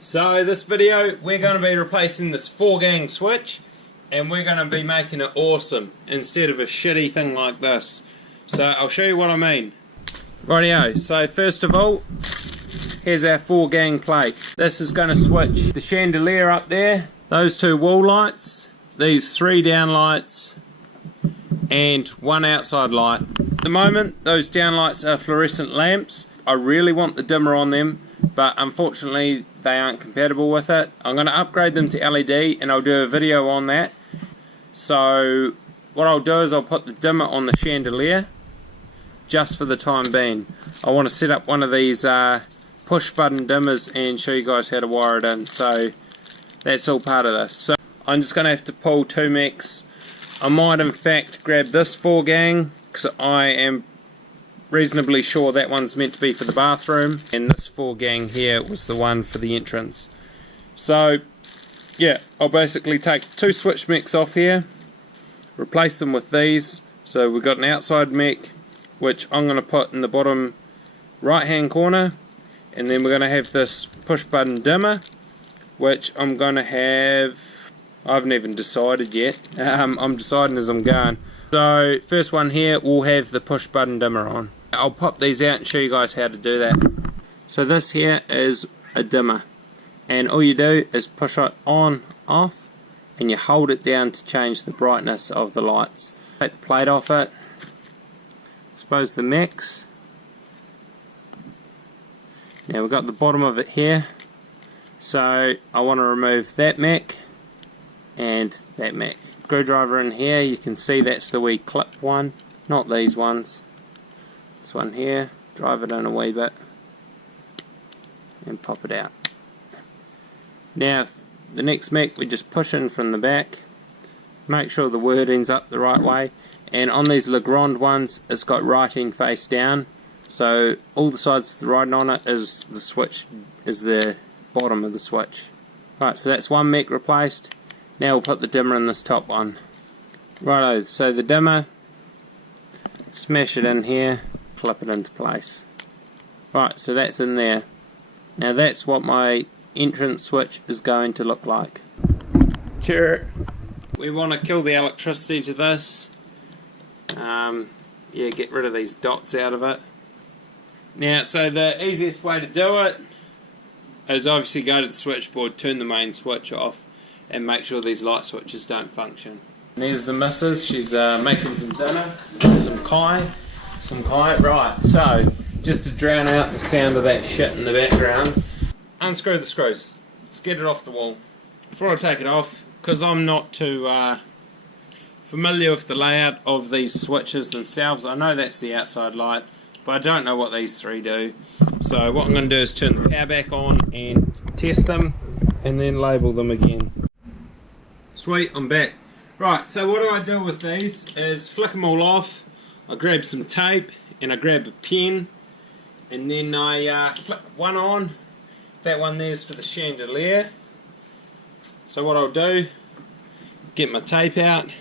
So this video we're going to be replacing this 4-gang switch, and we're going to be making it awesome instead of a shitty thing like this. So I'll show you what I mean. Rightio, so first of all, here's our 4-gang plate. This is going to switch the chandelier up there, those 2 wall lights, these 3 down lights, and 1 outside light. At the moment those down lights are fluorescent lamps. I really want the dimmer on them, but unfortunately they aren't compatible with it. I'm going to upgrade them to LED and I'll do a video on that. So what I'll do is I'll put the dimmer on the chandelier just for the time being. I want to set up one of these push button dimmers and show you guys how to wire it in. So that's all part of this. So I'm just going to have to pull 2 mechs. I might in fact grab this 4-gang because I am reasonably sure that one's meant to be for the bathroom, and this 4-gang here was the one for the entrance. So yeah, I'll basically take 2 switch mechs off here, replace them with these. So we've got an outside mech which I'm going to put in the bottom right hand corner, and then we're going to have this push button dimmer which I'm going to have, I haven't even decided yet, I'm deciding as I'm going. So first one here will have the push button dimmer on. I'll pop these out and show you guys how to do that. So this here is a dimmer, and all you do is push it on, off, and you hold it down to change the brightness of the lights. Take the plate off it, expose the mechs. Now we've got the bottom of it here, so I want to remove that mech and that mech. Screwdriver in here, you can see that's the wee clip one, not these ones. This one here, drive it in a wee bit and pop it out. Now the next mech we just push in from the back, make sure the wording's up the right way, and on these Legrand ones it's got writing face down, so all the sides with the writing on it is the switch, is the bottom of the switch. Right, so that's one mech replaced. Now we'll put the dimmer in this top one. Righto, so the dimmer, smash it in here, clip it into place. Right, so that's in there. Now that's what my entrance switch is going to look like. Sure. We want to kill the electricity to this. Yeah, get rid of these dots out of it. Now, so the easiest way to do it is obviously go to the switchboard, turn the main switch off, and make sure these light switches don't function. And there's the missus, she's making some dinner, some kai. Right, so just to drown out the sound of that shit in the background, unscrew the screws, let's get it off the wall. Before I take it off, because I'm not too familiar with the layout of these switches themselves, I know that's the outside light, but I don't know what these 3 do. So what I'm going to do is turn the power back on and test them, and then label them again. Sweet, I'm back. Right, so what I do with these is flick them all off. I grab some tape and I grab a pen, and then I flick one on. That one there's for the chandelier. So what I'll do, get my tape out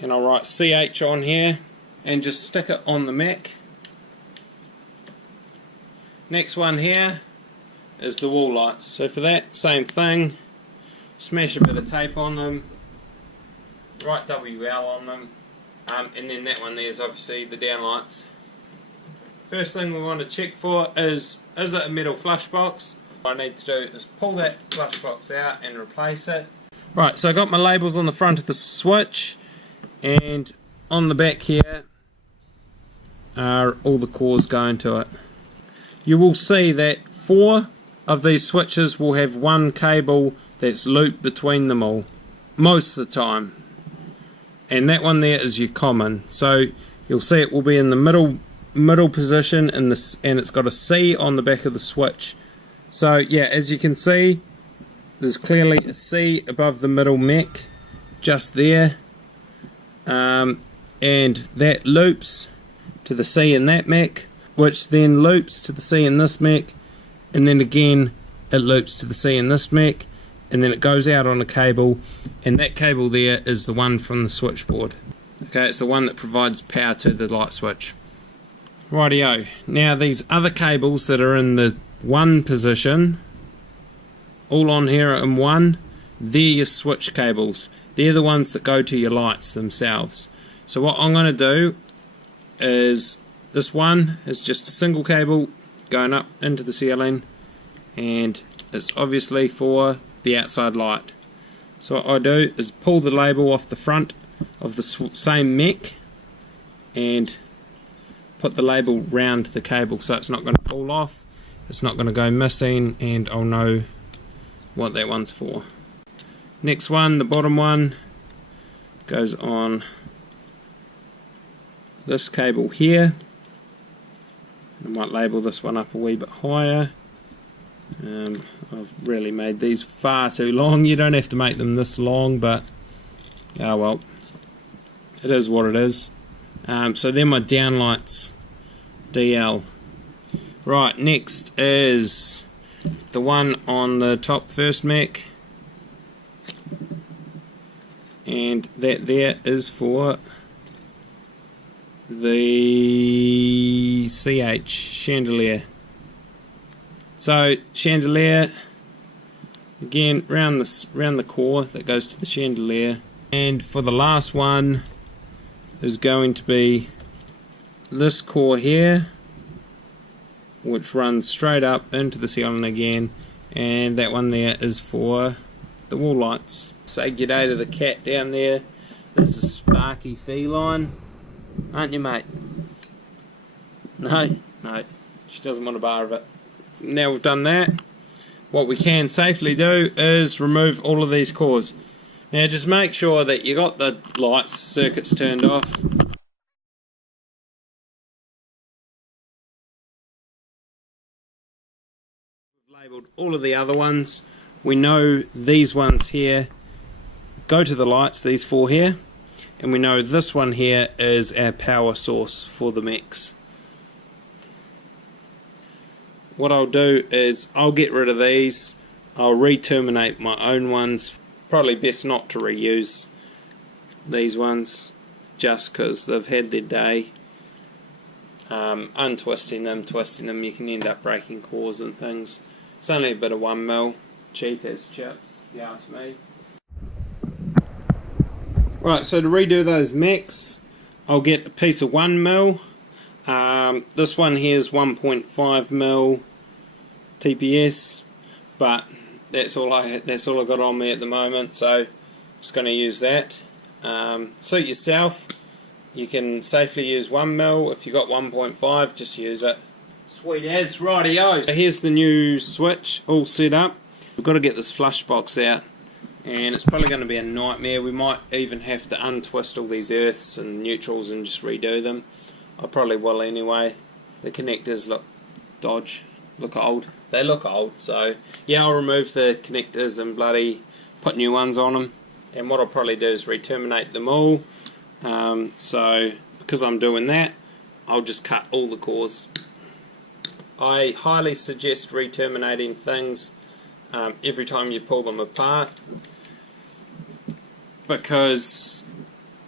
and I'll write CH on here and just stick it on the mech. Next one here is the wall lights. So for that, same thing. Smash a bit of tape on them, write WL on them, and then that one there is obviously the downlights. First thing we want to check for is it a metal flush box? What I need to do is pull that flush box out and replace it. Right, so I got my labels on the front of the switch, and on the back here are all the cores going to it. You will see that 4 of these switches will have 1 cable that's looped between them all, most of the time, and that one there is your common. So you'll see it will be in the middle position in this, and it's got a C on the back of the switch. So yeah, as you can see, there's clearly a C above the middle mech, just there, and that loops to the C in that mech, which then loops to the C in this mech, and then again it loops to the C in this mech, and then it goes out on a cable, and that cable there is the one from the switchboard. Okay, it's the one that provides power to the light switch. Rightio, now these other cables that are in the 1 position all on here in one. They're your switch cables. They're the ones that go to your lights themselves. So what I'm going to do is, this one is just a single cable going up into the ceiling, and it's obviously for the outside light. So what I do is pull the label off the front of the same mech and put the label round the cable so it's not going to fall off, it's not going to go missing, and I'll know what that one's for. Next one, the bottom one, goes on this cable here. I might label this one up a wee bit higher. I've really made these far too long. You don't have to make them this long, but oh well, it is what it is. So they're my downlights, DL. Right, next is the one on the top first mech, and that there is for the CH chandelier. So chandelier, again round the core that goes to the chandelier, and for the last one is going to be this core here, which runs straight up into the ceiling again, and that one there is for the wall lights. Say g'day to the cat down there. There's a sparky feline, aren't you, mate? No, she doesn't want a bar of it. Now we've done that, what we can safely do is remove all of these cores. Now just make sure that you got the lights circuits turned off. We've labelled all of the other ones. We know these ones here go to the lights, these four here, and we know this one here is our power source for the mix. What I'll do is I'll get rid of these, I'll re-terminate my own ones. Probably best not to reuse these ones just because they've had their day. Untwisting them, twisting them, you can end up breaking cores and things. It's only a bit of 1mm, cheap as chips, if you ask me. Right, so to redo those mechs, I'll get a piece of 1mm. This one here is 1.5mm TPS, but that's all I've got on me at the moment, so I'm just going to use that. Suit yourself. You can safely use 1mm. If you've got 1.5, just use it. Sweet as, rightio. So here's the new switch all set up. We've got to get this flush box out, and it's probably going to be a nightmare. We might even have to untwist all these earths and neutrals and just redo them. I probably will anyway. The connectors look old. They look old, so yeah, I'll remove the connectors and bloody put new ones on them. And what I'll probably do is re-terminate them all. So because I'm doing that, I'll just cut all the cores. I highly suggest re-terminating things every time you pull them apart, because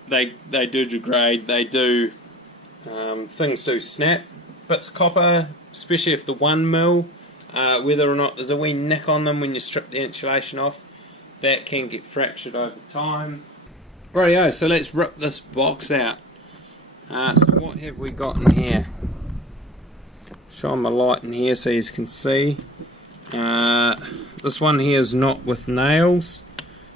they do degrade, they do things do snap. Bits of copper, especially if the 1mm, whether or not there's a wee nick on them when you strip the insulation off, that can get fractured over time. Rightio, so let's rip this box out. So what have we got in here? Shine my light in here so you can see. This one here is not with nails.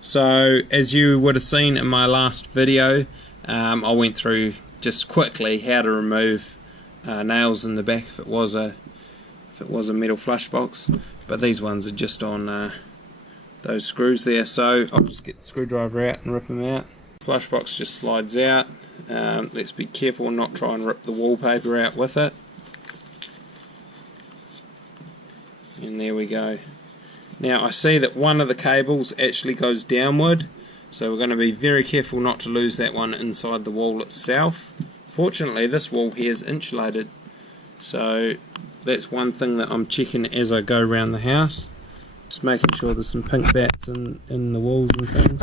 So as you would have seen in my last video, I went through just quickly how to remove nails in the back if it was a metal flush box. But these ones are just on those screws there. So I'll just get the screwdriver out and rip them out. Flush box just slides out. Let's be careful and not try and rip the wallpaper out with it. And there we go. Now I see that one of the cables actually goes downward, so we're going to be very careful not to lose that one inside the wall itself. Fortunately this wall here is insulated, so that's one thing that I'm checking as I go around the house. Just making sure there's some pink bats in the walls and things.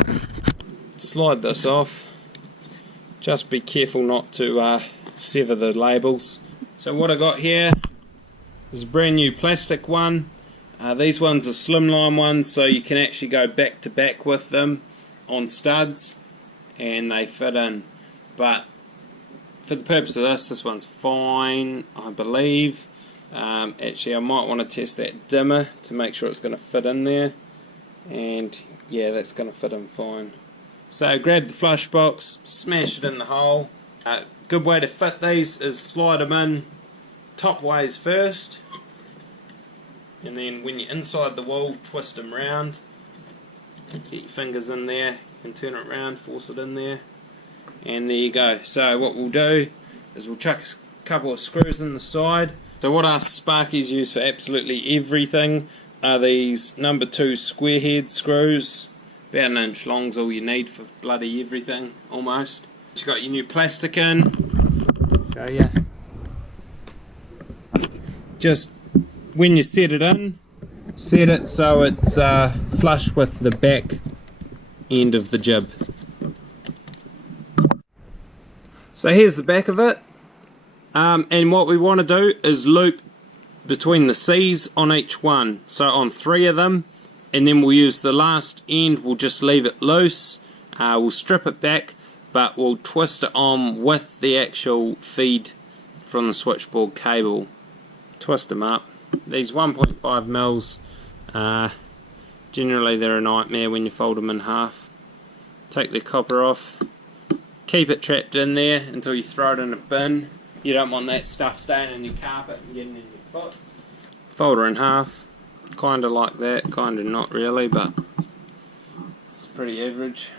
Slide this off. Just be careful not to sever the labels. So what I got here is a brand new plastic one. These ones are slimline ones, so you can actually go back to back with them on studs and they fit in. But for the purpose of this one's fine, I believe. Actually, I might want to test that dimmer to make sure it's going to fit in there. And yeah, that's going to fit in fine. So grab the flush box, smash it in the hole. Good way to fit these is slide them in top ways first, and then when you're inside the wall, twist them round. Get your fingers in there and turn it round, force it in there, and there you go. So what we'll do is we'll chuck a couple of screws in the side. So what our Sparkies use for absolutely everything are these number 2 square head screws. About 1 inch long is all you need for bloody everything, almost. You've got your new plastic in. Show ya. Just when you set it in, set it so it's flush with the back end of the jib. So here's the back of it, and what we want to do is loop between the C's on each one, so on 3 of them, and then we'll use the last end, we'll just leave it loose. We'll strip it back, but we'll twist it on with the actual feed from the switchboard cable. Twist them up. These 1.5 mils, generally they're a nightmare when you fold them in half. Take the copper off, keep it trapped in there until you throw it in a bin. You don't want that stuff staying in your carpet and getting in your foot. Fold her in half, kinda like that, kinda not really, but it's pretty average.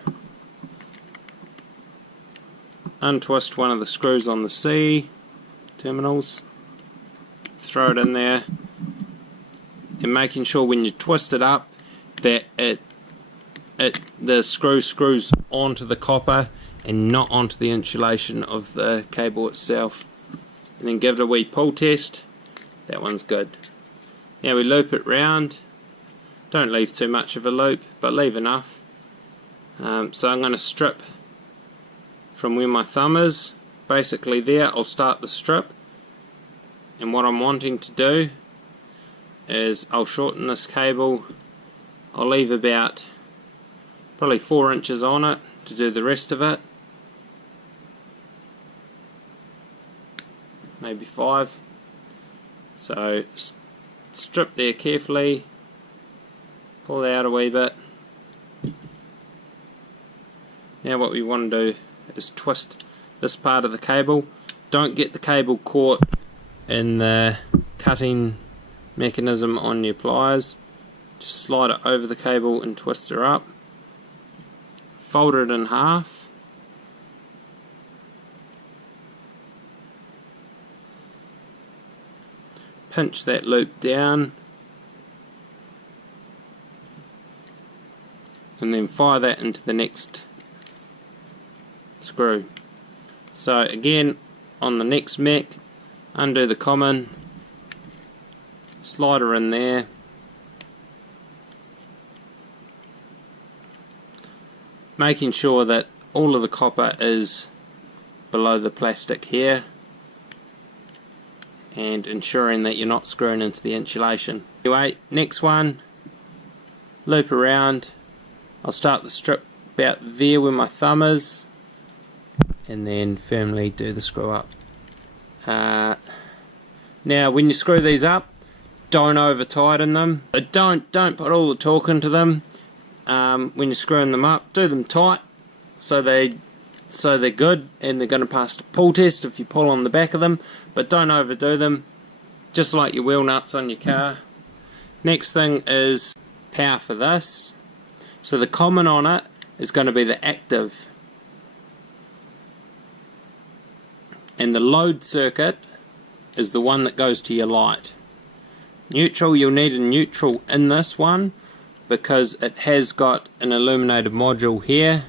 Untwist one of the screws on the C terminals, throw it in there, and making sure when you twist it up that the screw screws onto the copper and not onto the insulation of the cable itself. And then give it a wee pull test. That one's good. Now we loop it round. Don't leave too much of a loop, but leave enough. So I'm going to strip from where my thumb is, basically there. I'll start the strip, and what I'm wanting to do is I'll shorten this cable. I'll leave about probably 4 inches on it to do the rest of it, maybe 5. So strip there carefully, pull out a wee bit. Now what we want to do is twist this part of the cable. Don't get the cable caught in the cutting mechanism on your pliers. Just slide it over the cable and twist her up. Fold it in half. Pinch that loop down, and then fire that into the next screw. So again, on the next mech, undo the common, slide her in there, making sure that all of the copper is below the plastic here, and ensuring that you're not screwing into the insulation. Anyway, next one, loop around. I'll start the strip about there where my thumb is, and then firmly do the screw up. Now when you screw these up, don't over tighten them. Don't put all the torque into them. When you're screwing them up, do them tight so they're good, and they're going to pass the pull test if you pull on the back of them, but don't overdo them, just like your wheel nuts on your car. Next thing is power for this. So the common on it is going to be the active, and the load circuit is the one that goes to your light. Neutral, you'll need a neutral in this one because it has got an illuminated module here,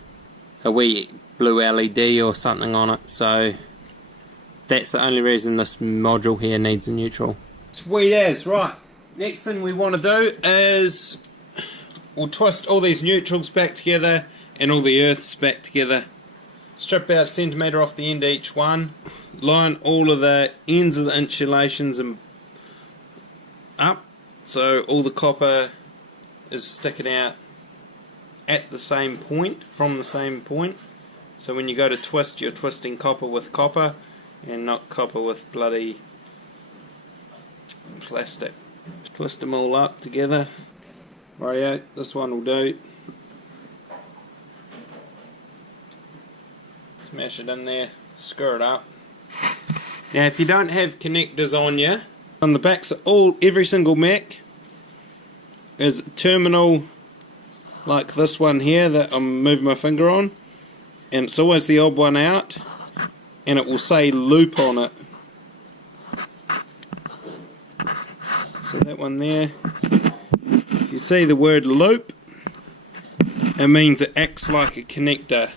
a wee blue LED or something on it, so that's the only reason this module here needs a neutral. Sweet as. Right, next thing we want to do is we'll twist all these neutrals back together and all the earths back together. Strip about 1 centimetre off the end of each one, line all of the ends of the insulations and up so all the copper is sticking out at the same point, from the same point. So when you go to twist, you're twisting copper with copper and not copper with bloody plastic. Twist them all up together. Rightio, this one will do. Smash it in there, screw it up. Now if you don't have connectors on you, on the backs of every single Mac is a terminal like this one here that I'm moving my finger on, and it's always the odd one out, and it will say loop on it. So that one there, if you see the word loop, it means it acts like a connector.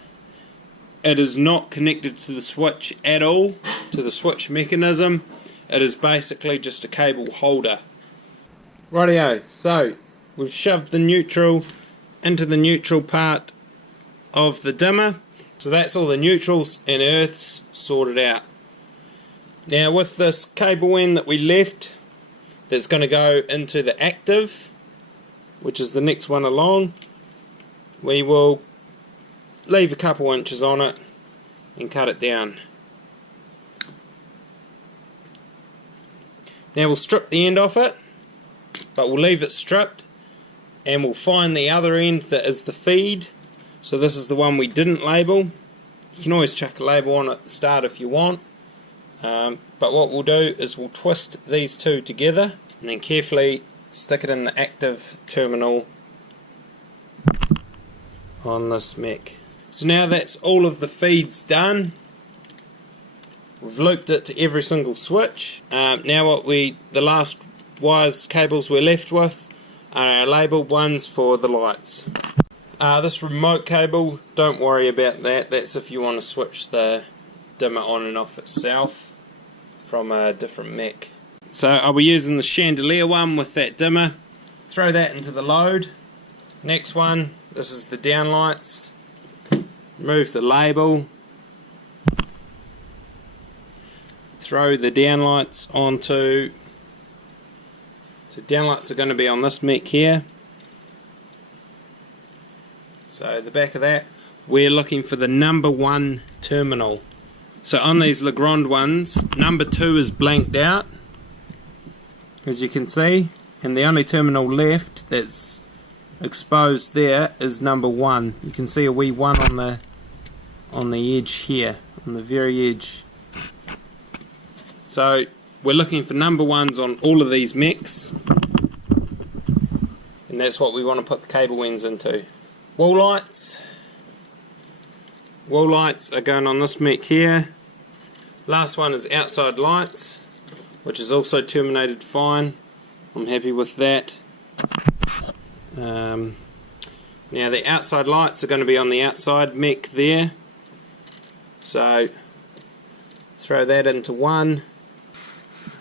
It is not connected to the switch at all, to the switch mechanism. It is basically just a cable holder. Rightio, so we've shoved the neutral into the neutral part of the dimmer. So that's all the neutrals and earths sorted out. Now with this cable end that we left, that's going to go into the active, which is the next one along, we will leave a couple inches on it and cut it down. Now we'll strip the end off it, but we'll leave it stripped, and we'll find the other end that is the feed. So this is the one we didn't label. You can always chuck a label on at the start if you want, but what we'll do is we'll twist these two together and then carefully stick it in the active terminal on this Mac. So now that's all of the feeds done. We've looped it to every single switch. Now the last wires, cables we're left with are our labelled ones for the lights. This remote cable, don't worry about that. That's if you want to switch the dimmer on and off itself from a different Mac. So I'll be using the chandelier one with that dimmer. Throw that into the load. Next one, this is the downlights. Remove the label. Throw the downlights onto. So downlights are going to be on this Mac here. So the back of that, we're looking for the number 1 terminal. So on these Legrand ones, number 2 is blanked out, as you can see, and the only terminal left that's exposed there is number 1. You can see a wee 1 on the edge here, on the very edge. So we're looking for number 1s on all of these Macs, and that's what we want to put the cable ends into. Wall lights. Wall lights are going on this Mac here. Last one is outside lights, which is also terminated fine. I'm happy with that. Now the outside lights are going to be on the outside Mac there. So throw that into one.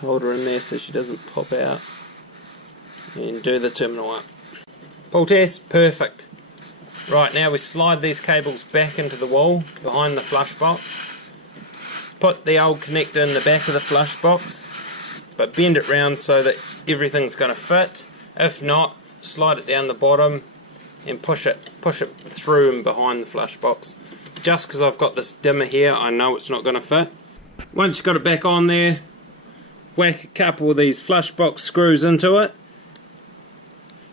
Hold her in there so she doesn't pop out. And do the terminal up. Pull test, perfect. Right, now we slide these cables back into the wall behind the flush box. Put the old connector in the back of the flush box, but bend it round so that everything's going to fit. If not, slide it down the bottom and push it through and behind the flush box. Just because I've got this dimmer here, I know it's not going to fit. Once you've got it back on there, whack a couple of these flush box screws into it.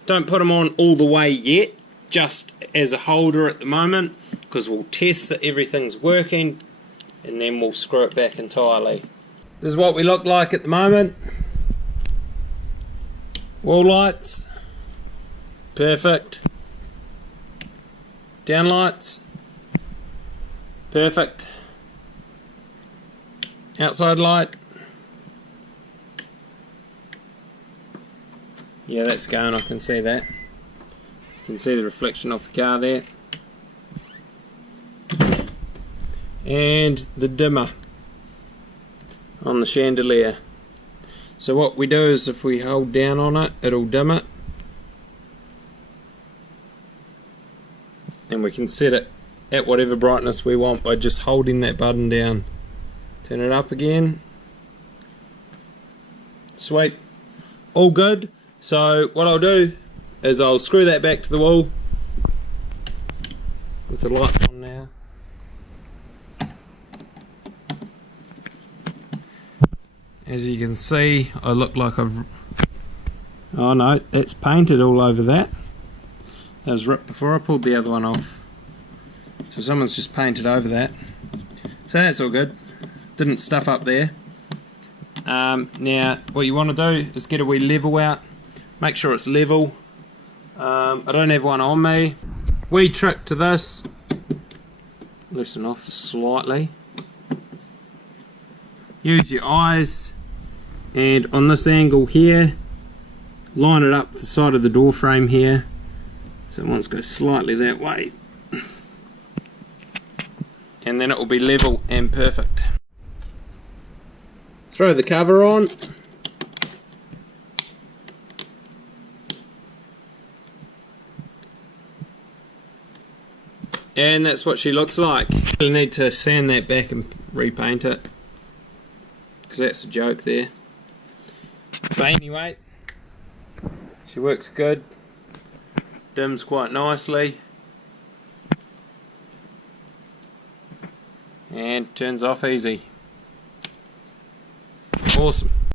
Don't put them on all the way yet, just as a holder at the moment, because we'll test that everything's working and then we'll screw it back entirely. This is what we look like at the moment. Wall lights, perfect. Down lights, perfect. Outside light, yeah, that's going, I can see that. You can see the reflection off the car there. And the dimmer on the chandelier. So what we do is if we hold down on it, it'll dim it. And we can set it at whatever brightness we want by just holding that button down. Turn it up again. Sweet. All good. So what I'll do is I'll screw that back to the wall with the lights on now. As you can see, I look like I've... Oh no, that's painted all over that. That was ripped before I pulled the other one off. So someone's just painted over that. So that's all good. Didn't stuff up there. Now, what you want to do is get a wee level out. Make sure it's level. I don't have one on me. Wee trick to this. Loosen off slightly. Use your eyes, and on this angle here, line it up the side of the door frame here. So it wants to go slightly that way. And then it will be level and perfect. Throw the cover on. And that's what she looks like. You'll need to sand that back and repaint it, because that's a joke there. But anyway, she works good. Dims quite nicely. And turns off easy. Awesome.